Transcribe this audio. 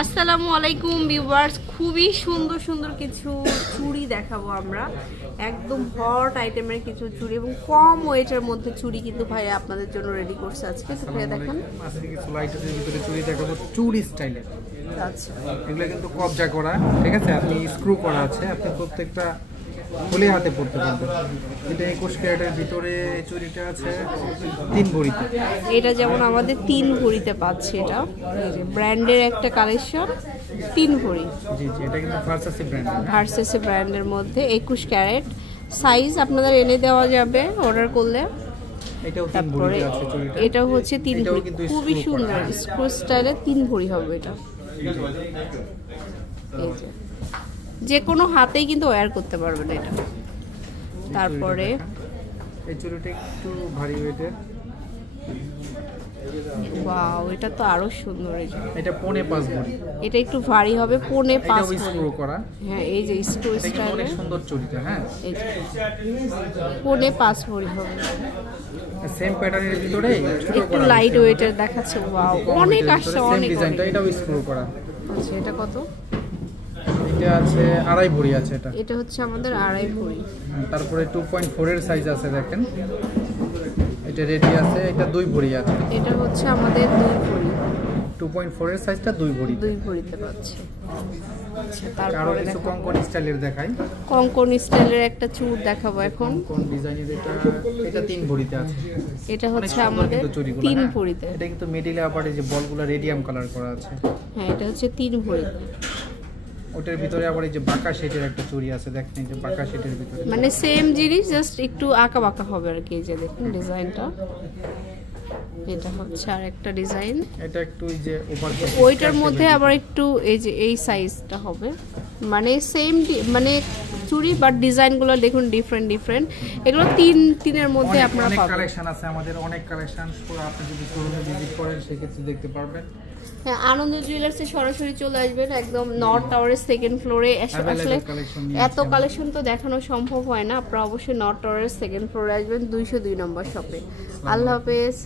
আসসালামু আলাইকুম ভিউয়ার্স, খুবই সুন্দর সুন্দর কিছু চুড়ি দেখাবো আমরা। একদম হট আইটেমের কিছু চুড়ি এবং কম ওয়েটের মধ্যে চুড়ি কিন্তু ভাই আপনাদের জন্য রেডি করছে আজকে। ভাইয়া দেখেন, আজকে কিছু লাইটের ভিতরে চুড়ি দেখাবো চুড়ি স্টাইলে। আচ্ছা, এগুলো কিন্তু কবজা করা, ঠিক আছে, আপনি স্ক্রু করা আছে, আপনি প্রত্যেকটা খুলে হাতে পড়তে পারবেন। এটা 21 ক্যারেটের ভিতরে চুড়িটা আছে 3 ভরিতে। এটা যেমন আমাদের 3 ভরিতে পাচ্ছে, এটা ব্র্যান্ডের একটা কালেকশন 3 ভরি। জি জি, এটা কিন্তু ভার্সেসি ব্র্যান্ডের মধ্যে 21 ক্যারেট। সাইজ আপনাদের এনে দেওয়া যাবে অর্ডার করলে। তারপরে এটাও হচ্ছে 3 ভরি, খুবই সুন্দর স্ক্রু স্টাইলে 3 ভরি হবে এটা। এই যে কোনো হাতেই কিন্তু ওয়্যার করতে পারবেন এটা। তারপরে এই চুড়িটা একটু ভারী ওয়েটের। ওয়াও, এটা তো আরো সুন্দর। এটা 5.5 ভরি, এটা একটু ভারী হবে, 5.5 ভরি স্ক্রু করা। হ্যাঁ, এই যে স্ক্রু স্টাইলে অনেক সুন্দর চুড়িটা। হ্যাঁ, এই যে 5.5 ভরি হবে। সেম প্যাটার্নের ভিতরে একটু লাইট ওয়েটের দেখাচ্ছে। ওয়াও, অনেক আসছে, অনেক ডিজাইনটা। এটাও স্ক্রু করা। আচ্ছা, এটা কত? এটা আছে 2.5 ভরি আছে। এটা হচ্ছে আমাদের 2.5 ভরি। তারপরে 2.4 এর সাইজ আছে, দেখেন এটা রেডি আছে। এটা 2 ভরি আছে। এটা হচ্ছে আমাদের 2 ভরি। 2.4 এর সাইজটা 2 ভরি, 2 ভরিতে পাচ্ছে। আচ্ছা, তারপরে কিছু কঙ্কন স্টাইলের দেখাই। কঙ্কন স্টাইলের একটা চুড় দেখাবো এখন। কোন ডিজাইনের? এটা 3 ভরিতে আছে। এটা হচ্ছে আমাদের 3 ভরিতে। এটা কিন্তু মিডলে আবার এই যে বলগুলো রেডিয়াম কালার করা আছে। হ্যাঁ, এটা হচ্ছে 3 ভরিতে। ওটার ভিতরে আবার এই যে বাঁকা শেডের একটা চুড়ি আছে, দেখেন এই যে বাঁকা শেডের ভিতরে, মানে সেম জিনিস, জাস্ট একটু আঁকা বাঁকা হবে আর কি। এই যে দেখুন ডিজাইনটা, এটা হচ্ছে আর একটা ডিজাইন। এটা একটু এই যে ওভার ওইটার মধ্যে আবার একটু এই যে এই সাইজটা হবে, মানে সেম মানে চুড়ি বাট ডিজাইনগুলো দেখুন ডিফারেন্ট ডিফারেন্ট। এগুলো 3-3 মধ্যে আপনারা পাবেন। অনেক কালেকশন আছে আমাদের, অনেক কালেকশন। আপনি যদি শোরুমে ভিজিট করেন সেক্ষেত্রে দেখতে পারবেন। হ্যাঁ, আনন্দ জুয়েলার্সে সরাসরি চলে আসবেন, একদম নর্থ টাওয়ারের 2nd ফ্লোরে। আসলে এত কালেকশন তো দেখানো সম্ভব হয় না, আপনারা অবশ্যই নর্থ টাওয়ারের 2nd ফ্লোরে আসবেন, 202 নম্বর শপে। আল্লাহ হাফেজ।